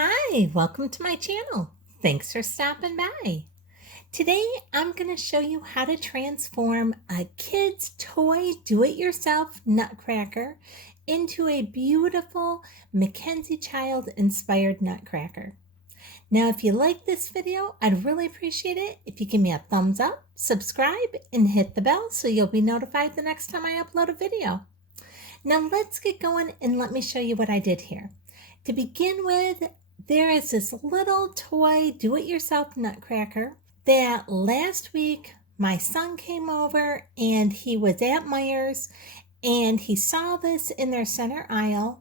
Hi, welcome to my channel. Thanks for stopping by. Today I'm going to show you how to transform a kid's toy do-it-yourself nutcracker into a beautiful MacKenzie child inspired nutcracker. Now if you like this video, I'd really appreciate it if you give me a thumbs up, subscribe, and hit the bell so you'll be notified the next time I upload a video. Now let's get going and let me show you what I did here. To begin with, there is this little toy do-it-yourself nutcracker that last week my son came over and he was at Meijer's and he saw this in their center aisle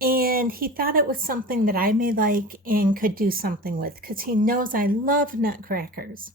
and he thought it was something that I may like and could do something with because he knows I love nutcrackers.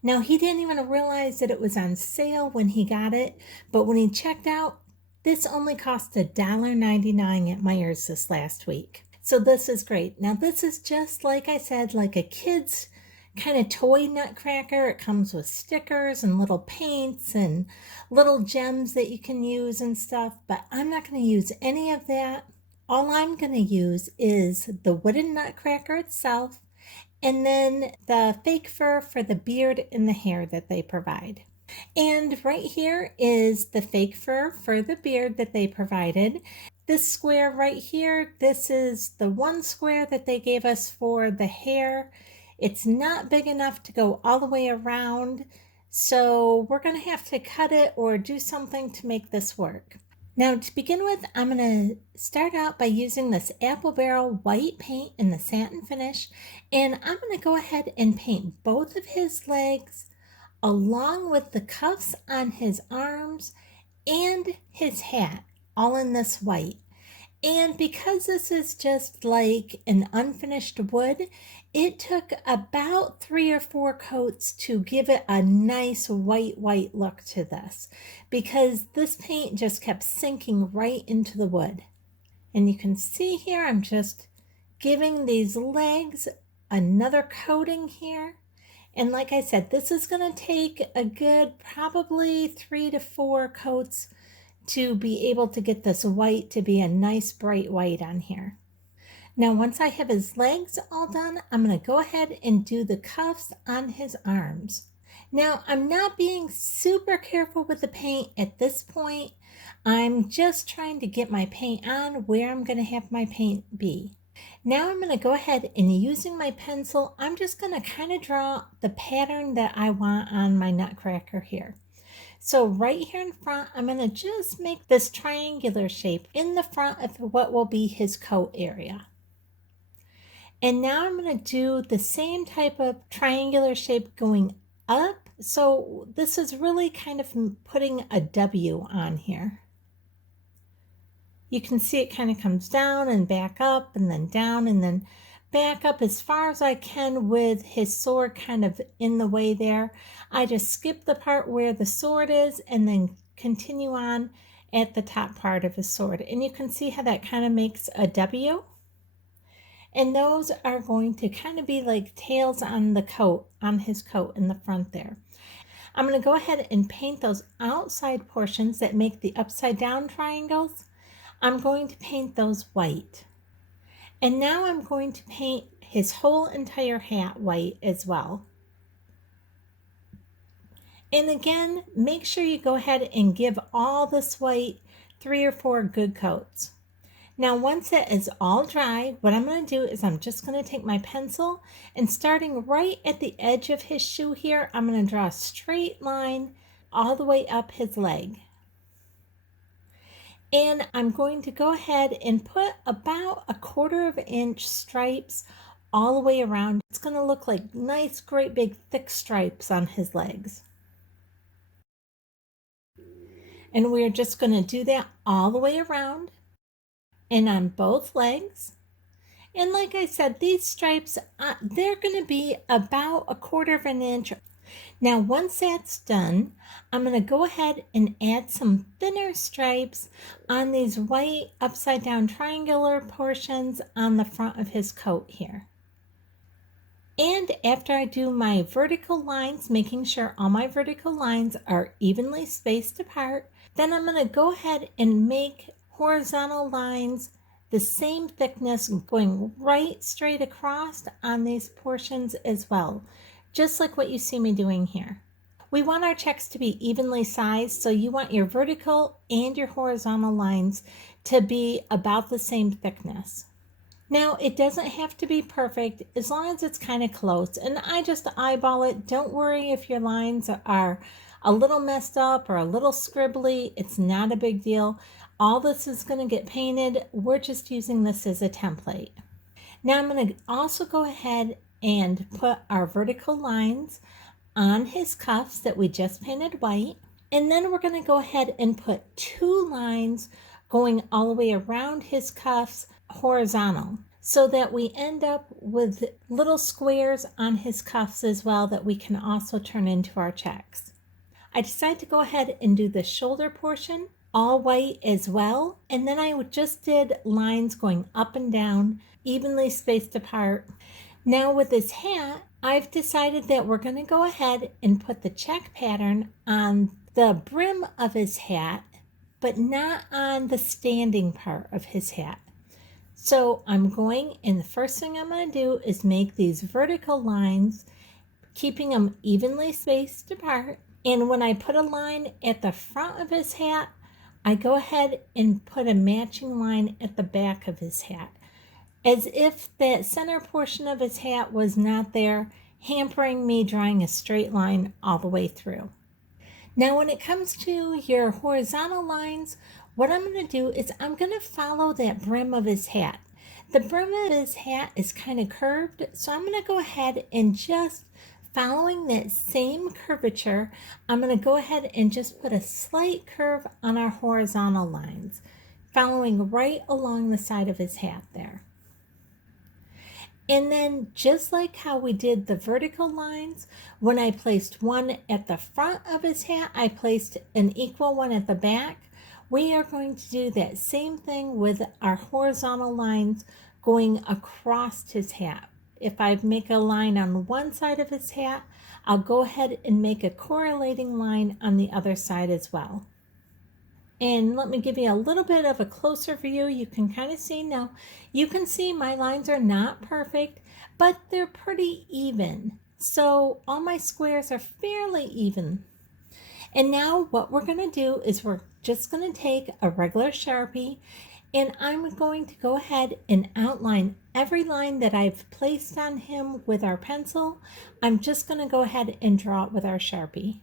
Now he didn't even realize that it was on sale when he got it, but when he checked out, this only cost $1.99 at Meijer's this last week. So this is great. Now this is just like I said, like a kid's kind of toy nutcracker. It comes with stickers and little paints and little gems that you can use and stuff, but I'm not going to use any of that. All I'm going to use is the wooden nutcracker itself and then the fake fur for the beard and the hair that they provide. And right here is the fake fur for the beard that they provided. This square right here, this is the one square that they gave us for the hair. It's not big enough to go all the way around, so we're going to have to cut it or do something to make this work. Now to begin with, I'm going to start out by using this apple barrel white paint in the satin finish, and I'm going to go ahead and paint both of his legs along with the cuffs on his arms and his hat, all in this white. And because this is just like an unfinished wood, it took about 3 or 4 coats to give it a nice white look to this, because this paint just kept sinking right into the wood. And you can see here, I'm just giving these legs another coating here. And like I said, this is going to take a good probably 3 to 4 coats to be able to get this white to be a nice bright white on here. Now once I have his legs all done, I'm going to go ahead and do the cuffs on his arms. Now I'm not being super careful with the paint at this point. I'm just trying to get my paint on where I'm going to have my paint be. Now I'm going to go ahead and using my pencil, I'm just going to kind of draw the pattern that I want on my nutcracker here. So right here in front, I'm going to just make this triangular shape in the front of what will be his coat area. And now I'm going to do the same type of triangular shape going up. So this is really kind of putting a W on here. You can see it kind of comes down and back up and then down and then back up as far as I can with his sword kind of in the way there. I just skip the part where the sword is and then continue on at the top part of his sword. And you can see how that kind of makes a W. And those are going to kind of be like tails on the coat, on his coat in the front there. I'm going to go ahead and paint those outside portions that make the upside down triangles. I'm going to paint those white. And now I'm going to paint his whole entire hat white as well. And again, make sure you go ahead and give all this white 3 or 4 good coats. Now once it is all dry, what I'm going to do is I'm just going to take my pencil and starting right at the edge of his shoe here, I'm going to draw a straight line all the way up his leg. And I'm going to go ahead and put about 1/4 inch stripes all the way around. It's going to look like nice, great big thick stripes on his legs. And we're just going to do that all the way around and on both legs. And like I said, these stripes, they're going to be about 1/4 inch. Now once that's done, I'm going to go ahead and add some thinner stripes on these white upside down triangular portions on the front of his coat here. And after I do my vertical lines, making sure all my vertical lines are evenly spaced apart, then I'm going to go ahead and make horizontal lines the same thickness going right straight across on these portions as well, just like what you see me doing here. We want our checks to be evenly sized, so you want your vertical and your horizontal lines to be about the same thickness. Now, it doesn't have to be perfect as long as it's kind of close, and I just eyeball it. Don't worry if your lines are a little messed up or a little scribbly. It's not a big deal. All this is going to get painted. We're just using this as a template. Now I'm going to also go ahead and put our vertical lines on his cuffs that we just painted white. And then we're going to go ahead and put 2 lines going all the way around his cuffs horizontal, so that we end up with little squares on his cuffs as well that we can also turn into our checks. I decided to go ahead and do the shoulder portion all white as well, and then I just did lines going up and down, evenly spaced apart. Now with this hat, I've decided that we're going to go ahead and put the check pattern on the brim of his hat, but not on the standing part of his hat. So I'm going, and the first thing I'm going to do is make these vertical lines, keeping them evenly spaced apart. And when I put a line at the front of his hat, I go ahead and put a matching line at the back of his hat, as if that center portion of his hat was not there, hampering me drawing a straight line all the way through. Now when it comes to your horizontal lines, what I'm going to do is I'm going to follow that brim of his hat. The brim of his hat is kind of curved, so I'm going to go ahead and just following that same curvature, I'm going to go ahead and just put a slight curve on our horizontal lines, following right along the side of his hat there. And then just like how we did the vertical lines, when I placed one at the front of his hat, I placed an equal one at the back. We are going to do that same thing with our horizontal lines going across his hat. If I make a line on one side of his hat, I'll go ahead and make a correlating line on the other side as well. And let me give you a little bit of a closer view. You can kind of see now. You can see my lines are not perfect, but they're pretty even. So all my squares are fairly even. And now what we're going to do is we're just going to take a regular Sharpie, and I'm going to go ahead and outline every line that I've placed on him with our pencil. I'm just going to go ahead and draw it with our Sharpie.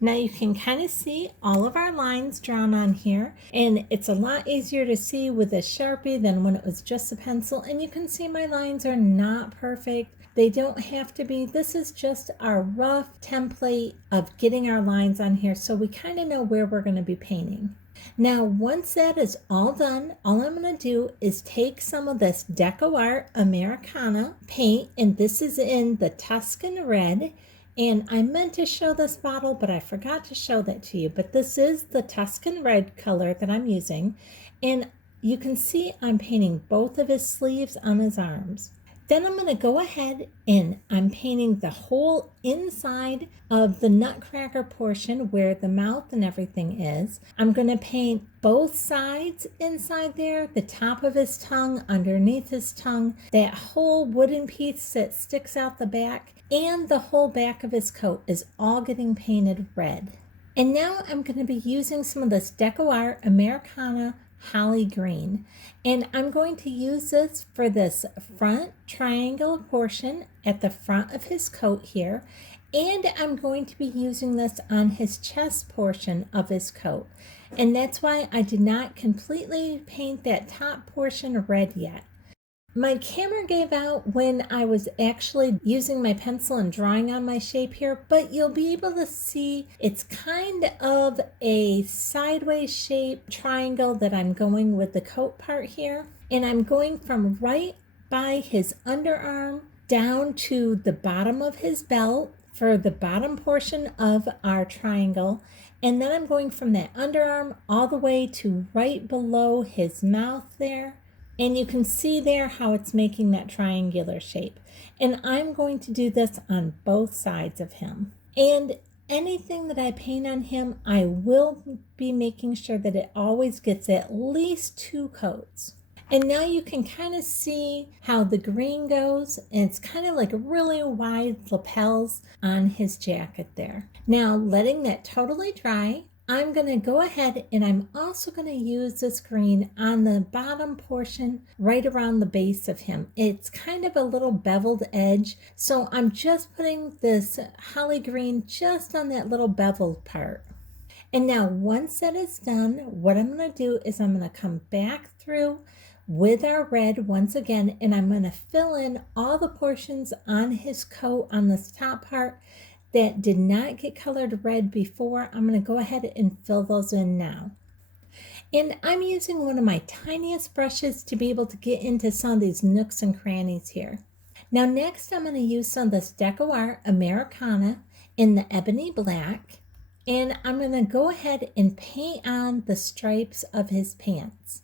Now you can kind of see all of our lines drawn on here, and it's a lot easier to see with a Sharpie than when it was just a pencil. And you can see my lines are not perfect. They don't have to be. This is just our rough template of getting our lines on here, so we kind of know where we're going to be painting. Now once that is all done, all I'm going to do is take some of this Deco Art Americana paint, and this is in the Tuscan Red. And I meant to show this bottle, but I forgot to show that to you. But this is the Tuscan Red color that I'm using. And you can see I'm painting both of his sleeves on his arms. Then I'm going to go ahead and I'm painting the whole inside of the Nutcracker portion where the mouth and everything is. I'm going to paint both sides inside there, the top of his tongue, underneath his tongue, that whole wooden piece that sticks out the back, and the whole back of his coat is all getting painted red. And now I'm going to be using some of this Deco Art Americana Holly Green, and I'm going to use this for this front triangle portion at the front of his coat here, and I'm going to be using this on his chest portion of his coat, and that's why I did not completely paint that top portion red yet. My camera gave out when I was actually using my pencil and drawing on my shape here, but you'll be able to see it's kind of a sideways shape triangle that I'm going with the coat part here. And I'm going from right by his underarm down to the bottom of his belt for the bottom portion of our triangle. And then I'm going from that underarm all the way to right below his mouth there. And you can see there how it's making that triangular shape. And I'm going to do this on both sides of him. And anything that I paint on him, I will be making sure that it always gets at least 2 coats. And now you can kind of see how the green goes. And it's kind of like really wide lapels on his jacket there. Now letting that totally dry, I'm going to go ahead and I'm also going to use this green on the bottom portion right around the base of him. It's kind of a little beveled edge, so I'm just putting this holly green just on that little beveled part. And now once that is done, what I'm going to do is I'm going to come back through with our red once again, and I'm going to fill in all the portions on his coat on this top part that did not get colored red before. I'm going to go ahead and fill those in now. And I'm using one of my tiniest brushes to be able to get into some of these nooks and crannies here. Now next I'm going to use some of this Deco Art Americana in the ebony black, and I'm going to go ahead and paint on the stripes of his pants.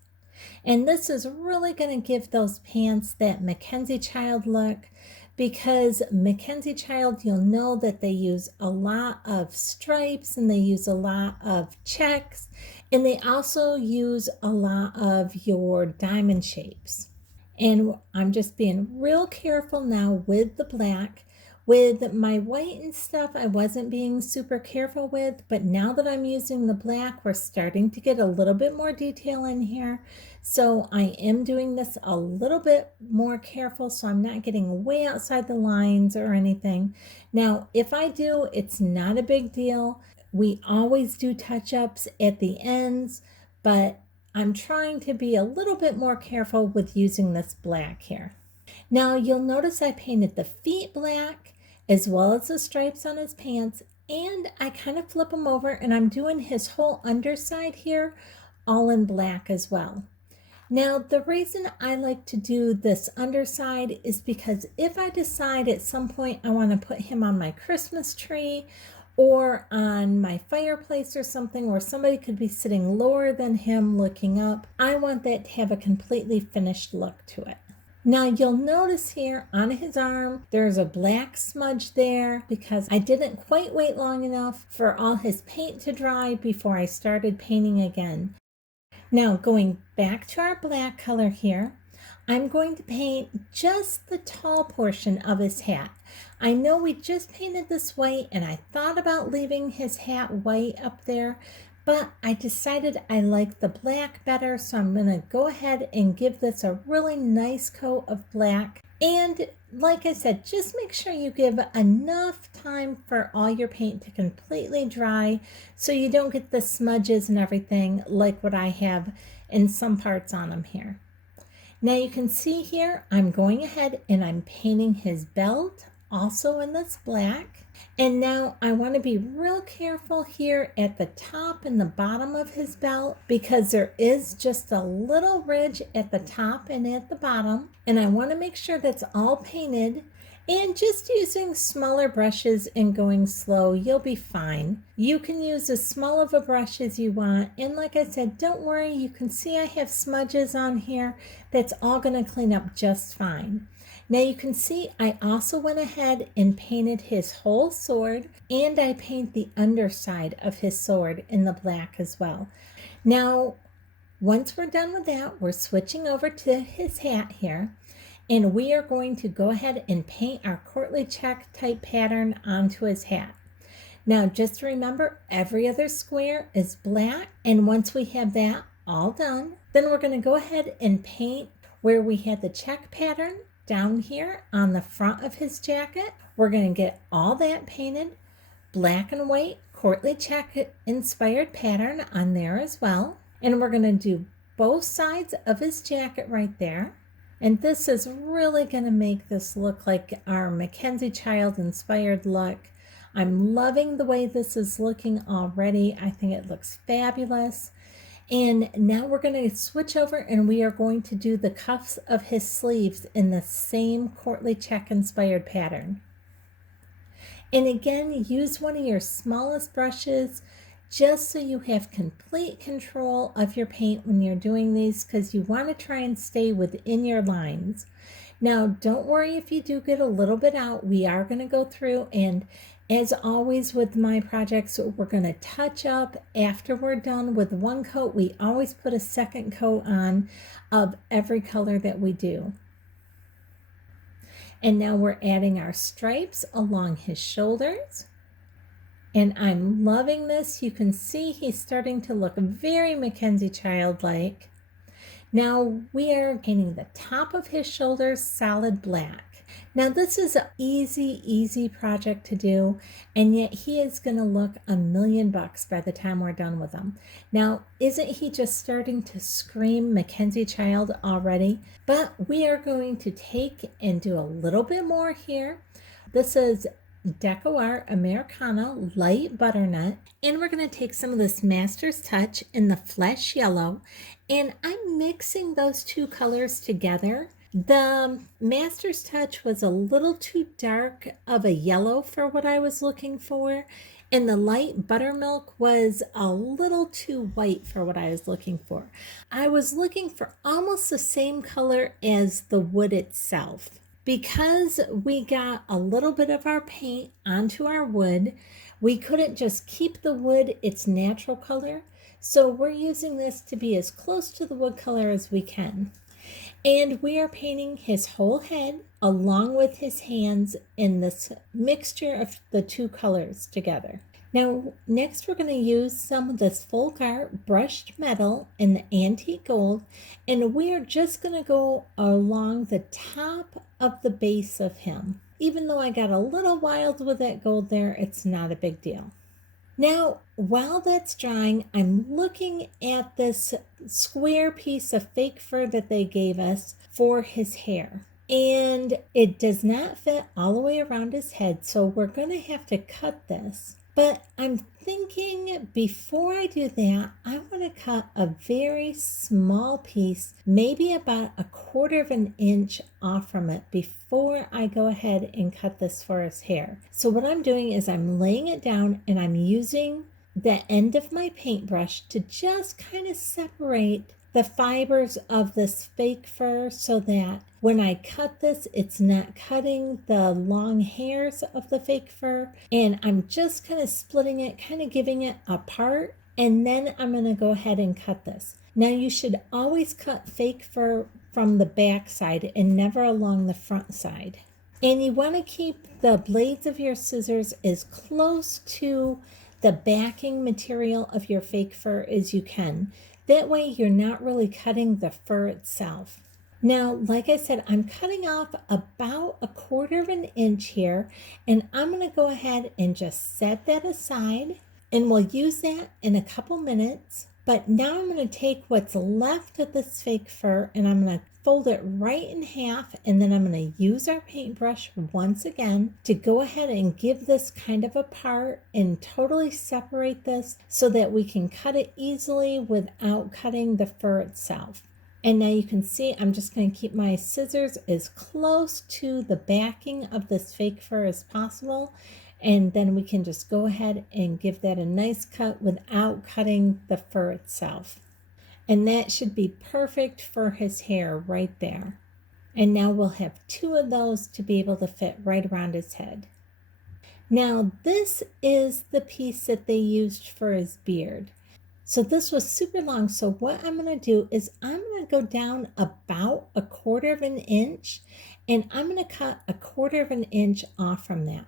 And this is really going to give those pants that MacKenzie Child look, because MacKenzie Child, you'll know that they use a lot of stripes and they use a lot of checks, and they also use a lot of your diamond shapes. And I'm just being real careful now with the black. With my white and stuff, I wasn't being super careful with, but now that I'm using the black, we're starting to get a little bit more detail in here. So I am doing this a little bit more careful so I'm not getting way outside the lines or anything. Now, if I do, it's not a big deal. We always do touch-ups at the ends, but I'm trying to be a little bit more careful with using this black here. Now you'll notice I painted the feet black as well as the stripes on his pants, and I kind of flip them over and I'm doing his whole underside here all in black as well. Now the reason I like to do this underside is because if I decide at some point I want to put him on my Christmas tree or on my fireplace or something where somebody could be sitting lower than him looking up, I want that to have a completely finished look to it. Now you'll notice here on his arm, there's a black smudge there because I didn't quite wait long enough for all his paint to dry before I started painting again. Now going back to our black color here, I'm going to paint just the tall portion of his hat. I know we just painted this white and I thought about leaving his hat white up there, but I decided I like the black better, so I'm going to go ahead and give this a really nice coat of black. And like I said, just make sure you give enough time for all your paint to completely dry so you don't get the smudges and everything like what I have in some parts on him here. Now you can see here, I'm going ahead and I'm painting his belt also in this black. And now I want to be real careful here at the top and the bottom of his belt because there is just a little ridge at the top and at the bottom. And I want to make sure that's all painted, and just using smaller brushes and going slow, you'll be fine. You can use as small of a brush as you want. And like I said, don't worry, you can see I have smudges on here. That's all going to clean up just fine. Now you can see I also went ahead and painted his whole sword, and I paint the underside of his sword in the black as well. Now, once we're done with that, we're switching over to his hat here, and we are going to go ahead and paint our courtly check type pattern onto his hat. Now, just remember, every other square is black, and once we have that all done, then we're going to go ahead and paint where we had the check pattern down here on the front of his jacket. We're going to get all that painted, black and white courtly check inspired pattern on there as well. And we're going to do both sides of his jacket right there. And this is really going to make this look like our MacKenzie Child inspired look. I'm loving the way this is looking already. I think it looks fabulous. And now we're going to switch over and we are going to do the cuffs of his sleeves in the same courtly check inspired pattern. And again, use one of your smallest brushes just so you have complete control of your paint when you're doing these, because you want to try and stay within your lines. Now, don't worry if you do get a little bit out. We are going to go through and As always with my projects, we're going to touch up after we're done with one coat. We always put a second coat on of every color that we do. And now we're adding our stripes along his shoulders. And I'm loving this. You can see he's starting to look very MacKenzie childlike. Now we are painting the top of his shoulders solid black. Now this is an easy project to do, and yet he is going to look $1,000,000 by the time we're done with him. Now, isn't he just starting to scream MacKenzie child already? But we are going to take and do a little bit more here. This is Deco Art Americana Light Butternut, and we're going to take some of this Master's Touch in the Flesh Yellow, and I'm mixing those two colors together. The Master's Touch was a little too dark of a yellow for what I was looking for, and the light buttermilk was a little too white for what I was looking for. I was looking for almost the same color as the wood itself. Because we got a little bit of our paint onto our wood, we couldn't just keep the wood its natural color, so we're using this to be as close to the wood color as we can. And we are painting his whole head along with his hands in this mixture of the two colors together. Now, next we're going to use some of this Folk Art brushed metal in the antique gold, and we are just going to go along the top of the base of him. Even though I got a little wild with that gold there, it's not a big deal. Now, while that's drying, I'm looking at this square piece of fake fur that they gave us for his hair. And it does not fit all the way around his head, so we're going to have to cut this. But I'm thinking before I do that, I want to cut a very small piece, maybe about 1/4 of an inch off from it before I go ahead and cut this for his hair. So what I'm doing is I'm laying it down and I'm using the end of my paintbrush to just kind of separate the fibers of this fake fur so that when I cut this, it's not cutting the long hairs of the fake fur. And I'm just kind of splitting it, kind of giving it apart. And then I'm going to go ahead and cut this. Now you should always cut fake fur from the back side and never along the front side. And you want to keep the blades of your scissors as close to the backing material of your fake fur as you can. That way you're not really cutting the fur itself. Now, like I said, I'm cutting off about 1/4 of an inch here, and I'm going to go ahead and just set that aside, and we'll use that in a couple minutes. But now I'm going to take what's left of this fake fur and I'm going to fold it right in half, and then I'm going to use our paintbrush once again to go ahead and give this kind of a part and totally separate this so that we can cut it easily without cutting the fur itself. And now you can see I'm just going to keep my scissors as close to the backing of this fake fur as possible, and then we can just go ahead and give that a nice cut without cutting the fur itself. And that should be perfect for his hair right there. And now we'll have 2 of those to be able to fit right around his head. Now this is the piece that they used for his beard. So this was super long. So what I'm going to do is I'm going to go down about 1/4 of an inch, and I'm going to cut 1/4 of an inch off from that.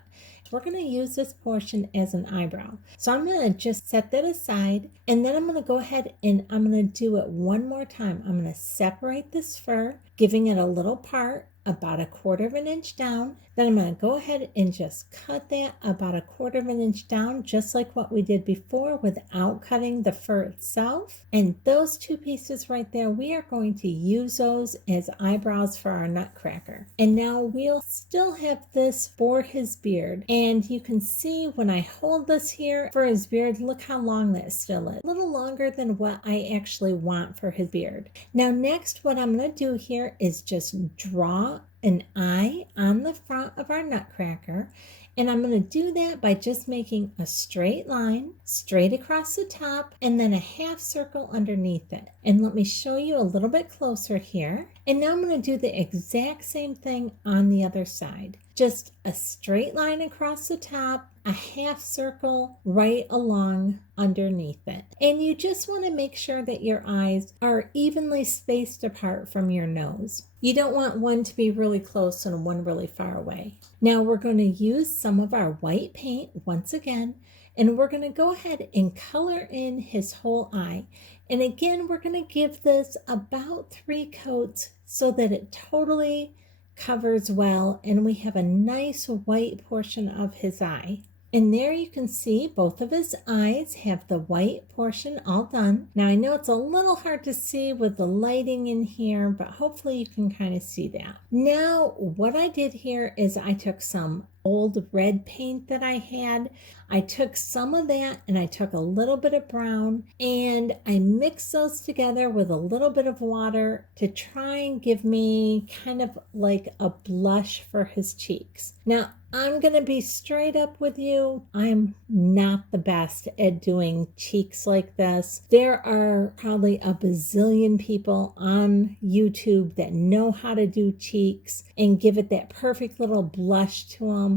We're going to use this portion as an eyebrow. So I'm going to just set that aside, and then I'm going to go ahead and I'm going to do it one more time. I'm going to separate this fur, giving it a little part about 1/4 of an inch down. Then I'm going to go ahead and just cut that about 1/4 of an inch down, just like what we did before, without cutting the fur itself. And those 2 pieces right there, we are going to use those as eyebrows for our Nutcracker. And now we'll still have this for his beard. And you can see when I hold this here for his beard, look how long that still is. A little longer than what I actually want for his beard. Now next, what I'm going to do here is just draw an eye on the front of our Nutcracker, and I'm going to do that by just making a straight line straight across the top and then a half circle underneath it. And let me show you a little bit closer here. And now I'm going to do the exact same thing on the other side. Just a straight line across the top a half circle right along underneath it. And you just want to make sure that your eyes are evenly spaced apart from your nose. You don't want one to be really close and one really far away. Now we're going to use some of our white paint once again, and we're going to go ahead and color in his whole eye. And again, we're going to give this about 3 coats so that it totally covers well and we have a nice white portion of his eye. And there you can see both of his eyes have the white portion all done. Now I know it's a little hard to see with the lighting in here, but hopefully you can kind of see that. Now what I did here is I took some old red paint that I had. I took some of that and I took a little bit of brown and I mixed those together with a little bit of water to try and give me kind of like a blush for his cheeks. Now I'm going to be straight up with you. I'm not the best at doing cheeks like this. There are probably a bazillion people on YouTube that know how to do cheeks and give it that perfect little blush to them.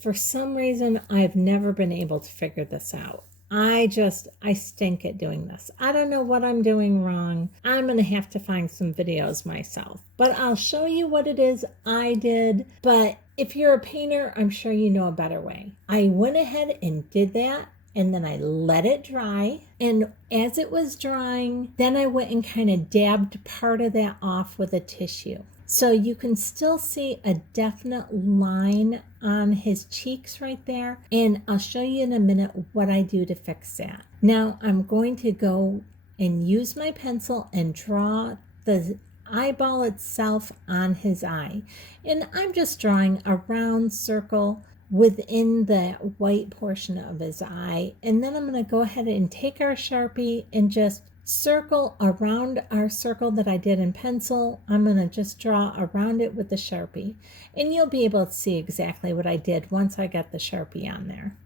For some reason, I've never been able to figure this out. I stink at doing this. I don't know what I'm doing wrong. I'm going to have to find some videos myself. But I'll show you what it is I did. But if you're a painter, I'm sure you know a better way. I went ahead and did that. And then I let it dry. And as it was drying, then I went and kind of dabbed part of that off with a tissue. So you can still see a definite line on his cheeks right there. And I'll show you in a minute what I do to fix that. Now I'm going to go and use my pencil and draw the eyeball itself on his eye. And I'm just drawing a round circle within that white portion of his eye. And then I'm going to go ahead and take our Sharpie and just circle around our circle that I did in pencil. I'm going to just draw around it with the Sharpie. And you'll be able to see exactly what I did once I got the Sharpie on there.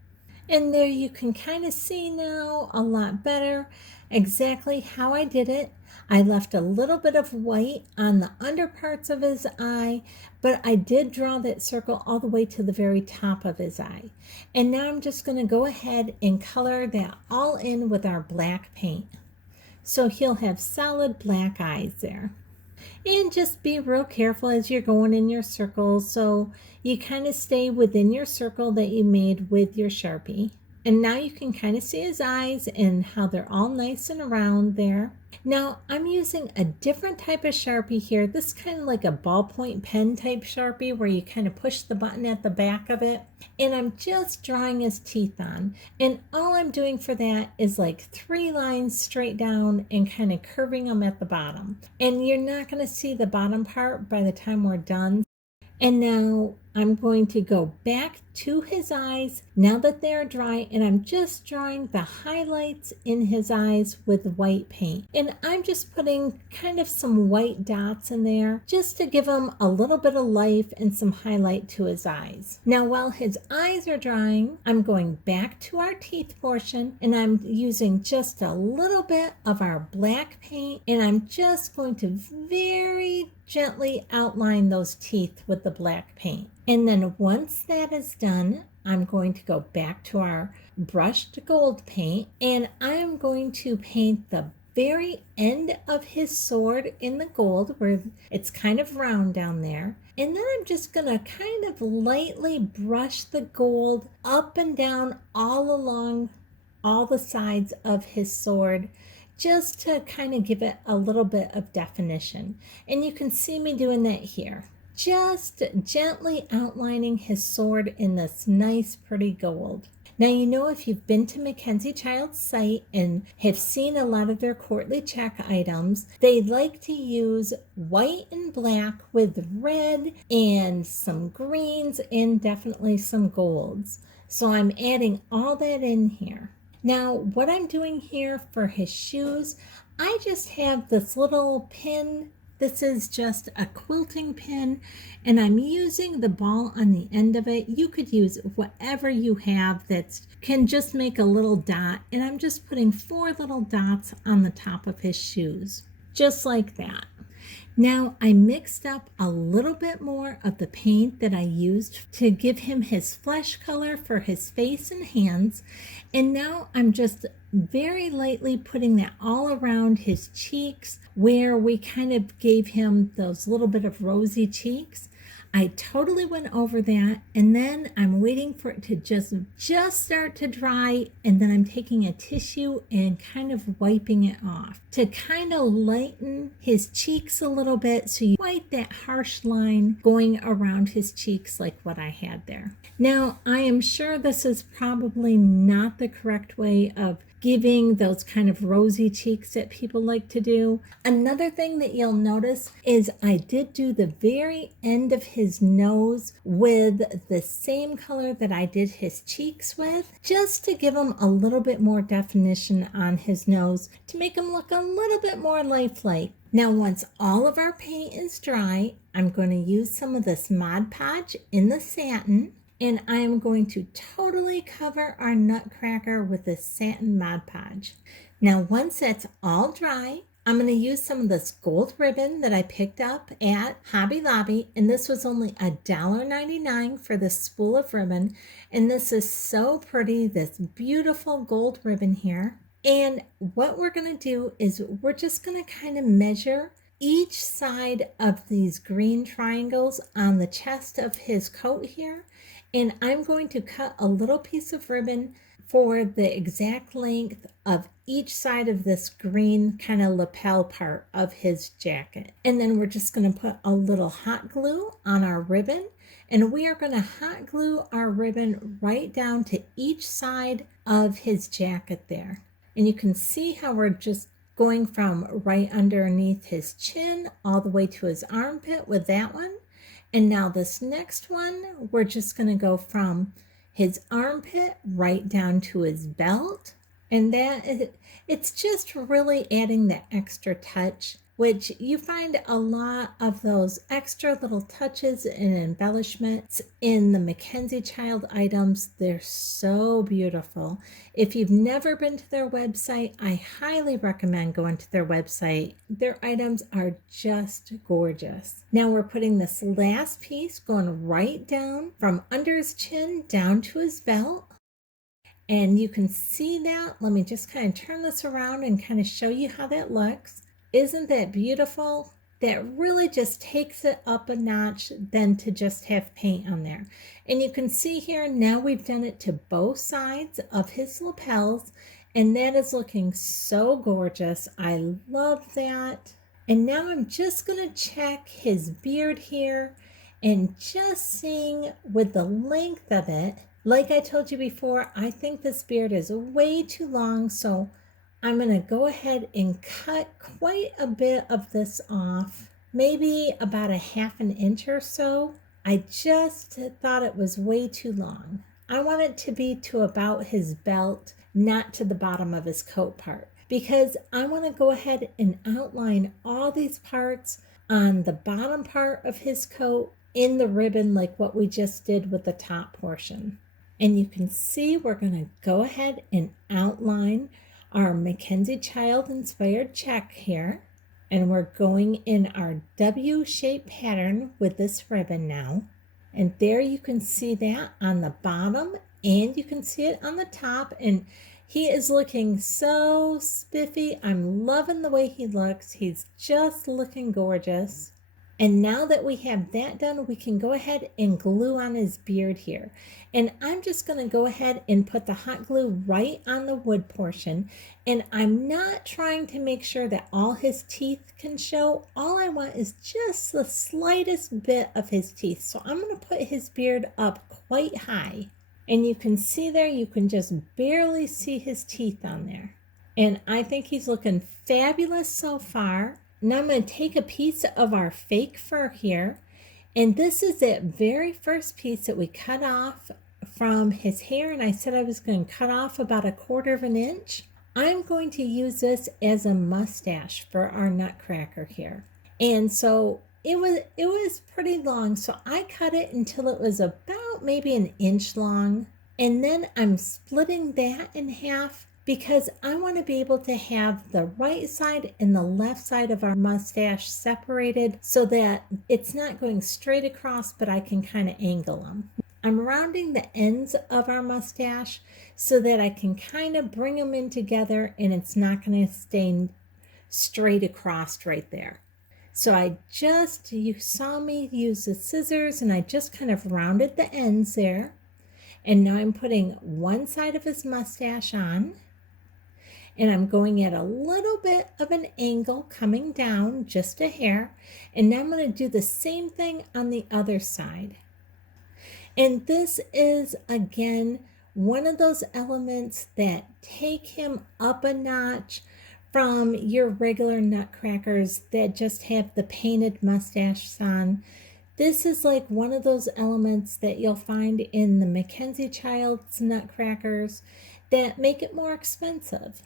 And there you can kind of see now a lot better exactly how I did it. I left a little bit of white on the under parts of his eye, but I did draw that circle all the way to the very top of his eye. And now I'm just going to go ahead and color that all in with our black paint. So he'll have solid black eyes there. And just be real careful as you're going in your circles so you kind of stay within your circle that you made with your Sharpie. And now you can kind of see his eyes and how they're all nice and round there. Now I'm using a different type of Sharpie here. This is kind of like a ballpoint pen type Sharpie where you kind of push the button at the back of it. And I'm just drawing his teeth on. And all I'm doing for that is like 3 lines straight down and kind of curving them at the bottom. And you're not going to see the bottom part by the time we're done. And now I'm going to go back to his eyes now that they're dry, and I'm just drawing the highlights in his eyes with white paint. And I'm just putting kind of some white dots in there just to give him a little bit of life and some highlight to his eyes. Now while his eyes are drying, I'm going back to our teeth portion and I'm using just a little bit of our black paint, and I'm just going to very gently outline those teeth with the black paint. And then once that is done, I'm going to go back to our brushed gold paint, and I'm going to paint the very end of his sword in the gold where it's kind of round down there. And then I'm just going to kind of lightly brush the gold up and down all along all the sides of his sword, just to kind of give it a little bit of definition. And you can see me doing that here. Just gently outlining his sword in this nice pretty gold. Now you know if you've been to MacKenzie Child's site and have seen a lot of their quarterly check items, they like to use white and black with red and some greens and definitely some golds. So I'm adding all that in here. Now what I'm doing here for his shoes, I just have this little pin. This is just a quilting pin, and I'm using the ball on the end of it. You could use whatever you have that can just make a little dot, and I'm just putting 4 little dots on the top of his shoes, just like that. Now I mixed up a little bit more of the paint that I used to give him his flesh color for his face and hands. And now I'm just very lightly putting that all around his cheeks where we kind of gave him those little bit of rosy cheeks. I totally went over that, and then I'm waiting for it to just start to dry, and then I'm taking a tissue and kind of wiping it off to kind of lighten his cheeks a little bit, so you wipe that harsh line going around his cheeks like what I had there. Now, I am sure this is probably not the correct way of giving those kind of rosy cheeks that people like to do. Another thing that you'll notice is I did do the very end of his nose with the same color that I did his cheeks with, just to give him a little bit more definition on his nose, to make him look a little bit more lifelike. Now, once all of our paint is dry, I'm going to use some of this Mod Podge in the satin, and I am going to totally cover our Nutcracker with this satin Mod Podge. Now, once that's all dry, I'm going to use some of this gold ribbon that I picked up at Hobby Lobby, and this was only $1.99 for this spool of ribbon, and this is so pretty, this beautiful gold ribbon here. And what we're going to do is we're just going to kind of measure each side of these green triangles on the chest of his coat here, and I'm going to cut a little piece of ribbon for the exact length of each side of this green kind of lapel part of his jacket. And then we're just going to put a little hot glue on our ribbon, and we are going to hot glue our ribbon right down to each side of his jacket there. And you can see how we're just going from right underneath his chin all the way to his armpit with that one. And now this next one, we're just going to go from his armpit right down to his belt. And it's just really adding that extra touch, which you find a lot of those extra little touches and embellishments in the MacKenzie Child items. They're so beautiful. If you've never been to their website, I highly recommend going to their website. Their items are just gorgeous. Now we're putting this last piece going right down from under his chin down to his belt. And you can see that. Let me just kind of turn this around and kind of show you how that looks. Isn't that beautiful? That really just takes it up a notch than to just have paint on there. And you can see here, now we've done it to both sides of his lapels, and that is looking so gorgeous. I love that. And now I'm just going to check his beard here and just seeing with the length of it. Like I told you before, I think this beard is way too long, so I'm going to go ahead and cut quite a bit of this off, maybe about a ½ inch or so. I just thought it was way too long. I want it to be to about his belt, not to the bottom of his coat part, because I want to go ahead and outline all these parts on the bottom part of his coat in the ribbon like what we just did with the top portion. And you can see we're going to go ahead and outline our MacKenzie Child inspired check here, and we're going in our W-shaped pattern with this ribbon now. And there you can see that on the bottom, and you can see it on the top, and he is looking so spiffy. I'm loving the way he looks. He's just looking gorgeous. And now that we have that done, we can go ahead and glue on his beard here. And I'm just going to go ahead and put the hot glue right on the wood portion. And I'm not trying to make sure that all his teeth can show. All I want is just the slightest bit of his teeth. So I'm going to put his beard up quite high. And you can see there, you can just barely see his teeth on there. And I think he's looking fabulous so far. Now I'm going to take a piece of our fake fur here, and this is that very first piece that we cut off from his hair, and I said I was going to cut off about a ½ inch. I'm going to use this as a mustache for our Nutcracker here. And so it was pretty long, so I cut it until it was about maybe 1 inch long, and then I'm splitting that in half because I want to be able to have the right side and the left side of our mustache separated so that it's not going straight across, but I can kind of angle them. I'm rounding the ends of our mustache so that I can kind of bring them in together and it's not going to stay straight across right there. So you saw me use the scissors and I just kind of rounded the ends there. And now I'm putting one side of his mustache on and I'm going at a little bit of an angle coming down just a hair. And now I'm going to do the same thing on the other side. And this is, again, one of those elements that take him up a notch from your regular Nutcrackers that just have the painted mustaches on. This is like one of those elements that you'll find in the MacKenzie Child's Nutcrackers that make it more expensive.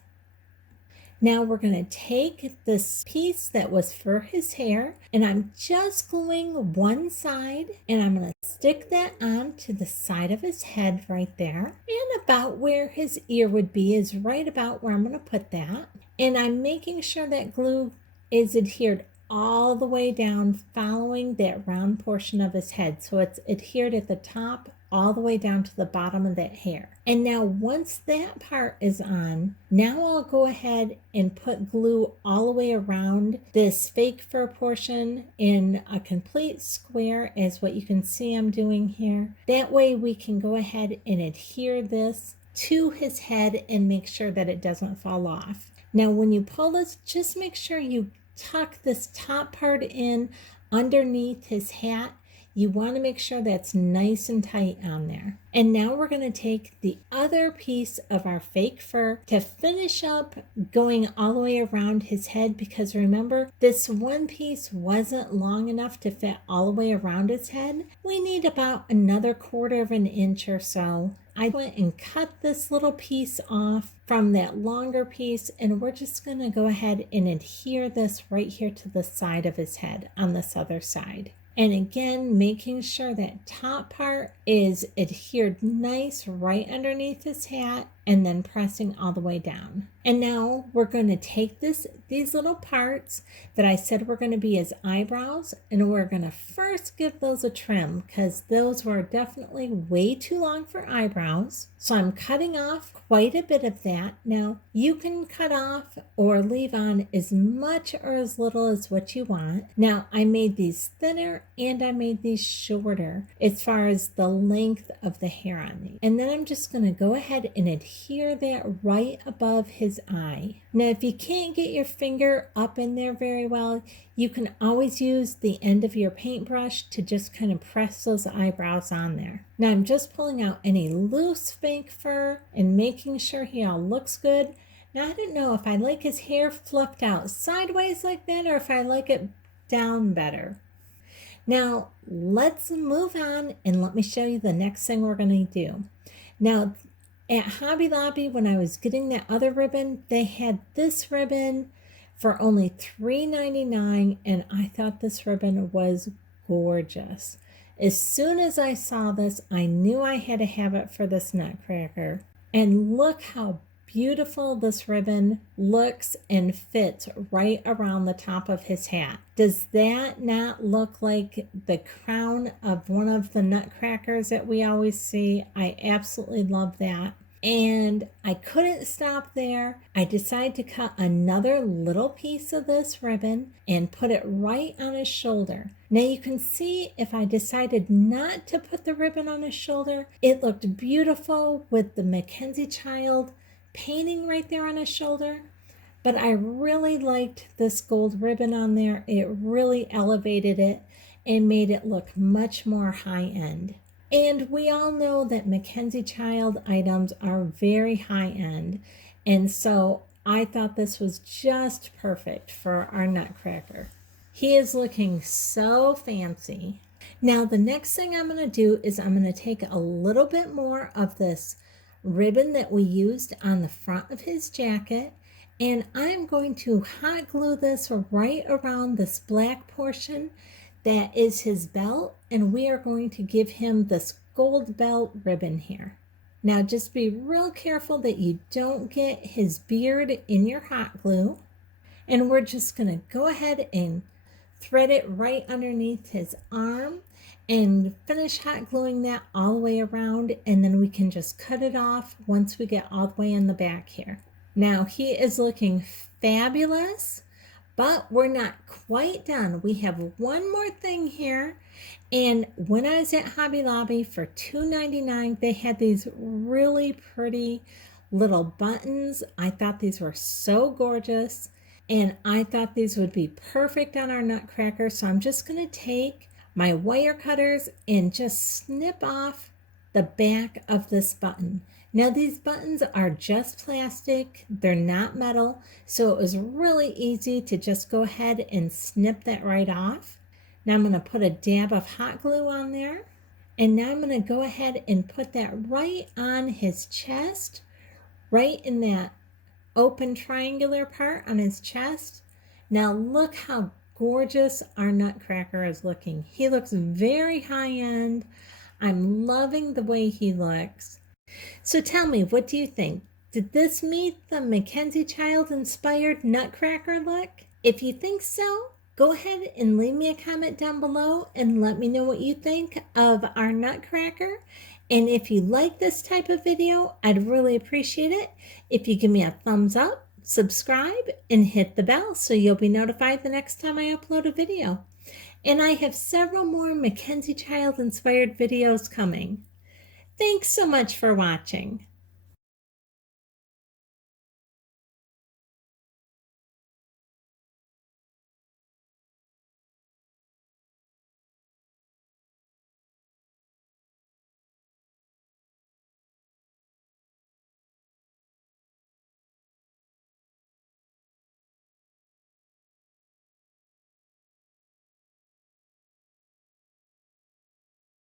Now we're going to take this piece that was for his hair and I'm just gluing one side and I'm going to stick that on to the side of his head right there. And about where his ear would be is right about where I'm going to put that. And I'm making sure that glue is adhered all the way down, following that round portion of his head. So it's adhered at the top all the way down to the bottom of that hair. And now once that part is on, now I'll go ahead and put glue all the way around this fake fur portion in a complete square, as what you can see I'm doing here. That way we can go ahead and adhere this to his head and make sure that it doesn't fall off. Now when you pull this, just make sure you tuck this top part in underneath his hat. You want to make sure that's nice and tight on there. And now we're going to take the other piece of our fake fur to finish up going all the way around his head, because remember, this one piece wasn't long enough to fit all the way around his head. We need about another 1/4 of an inch or so. I went and cut this little piece off from that longer piece, and we're just going to go ahead and adhere this right here to the side of his head on this other side. And again, making sure that top part is adhered nice right underneath his hat and then pressing all the way down. And now we're going to take these little parts that I said were going to be his eyebrows, and we're going to first give those a trim because those were definitely way too long for eyebrows. So I'm cutting off quite a bit of that. Now you can cut off or leave on as much or as little as what you want. Now I made these thinner and I made these shorter as far as the length of the hair on these. And then I'm just going to go ahead and adhere that right above his eye. Now if you can't get your finger up in there very well, you can always use the end of your paintbrush to just kind of press those eyebrows on there. Now I'm just pulling out any loose fake fur and making sure he all looks good. Now I don't know if I like his hair fluffed out sideways like that or if I like it down better. Now let's move on and let me show you the next thing we're going to do. Now at Hobby Lobby, when I was getting that other ribbon, they had this ribbon for only $3.99, and I thought this ribbon was gorgeous. As soon as I saw this, I knew I had to have it for this Nutcracker. And look how beautiful this ribbon looks and fits right around the top of his hat. Does that not look like the crown of one of the Nutcrackers that we always see? I absolutely love that. And I couldn't stop there. I decided to cut another little piece of this ribbon and put it right on his shoulder. Now you can see if I decided not to put the ribbon on his shoulder, it looked beautiful with the MacKenzie Child painting right there on his shoulder. But I really liked this gold ribbon on there. It really elevated it and made it look much more high-end. And we all know that MacKenzie Child items are very high-end. And so I thought this was just perfect for our Nutcracker. He is looking so fancy. Now the next thing I'm going to do is I'm going to take a little bit more of this ribbon that we used on the front of his jacket, and I'm going to hot glue this right around this black portion that is his belt, and we are going to give him this gold belt ribbon here. Now just be real careful that you don't get his beard in your hot glue. And we're just going to go ahead and thread it right underneath his arm and finish hot gluing that all the way around, and then we can just cut it off once we get all the way in the back here. Now he is looking fabulous, but we're not quite done. We have one more thing here. And when I was at Hobby Lobby for $2.99, they had these really pretty little buttons. I thought these were so gorgeous, and I thought these would be perfect on our Nutcracker. So I'm just going to take my wire cutters and just snip off the back of this button. Now these buttons are just plastic, they're not metal, so it was really easy to just go ahead and snip that right off. Now I'm going to put a dab of hot glue on there, and now I'm going to go ahead and put that right on his chest, right in that open triangular part on his chest. Now look how gorgeous our Nutcracker is looking. He looks very high end. I'm loving the way he looks. So tell me, what do you think? Did this meet the MacKenzie child inspired Nutcracker look? If you think so, go ahead and leave me a comment down below and let me know what you think of our Nutcracker. And if you like this type of video, I'd really appreciate it if you give me a thumbs up, subscribe, and hit the bell so you'll be notified the next time I upload a video. And I have several more MacKenzie child inspired videos coming. Thanks so much for watching.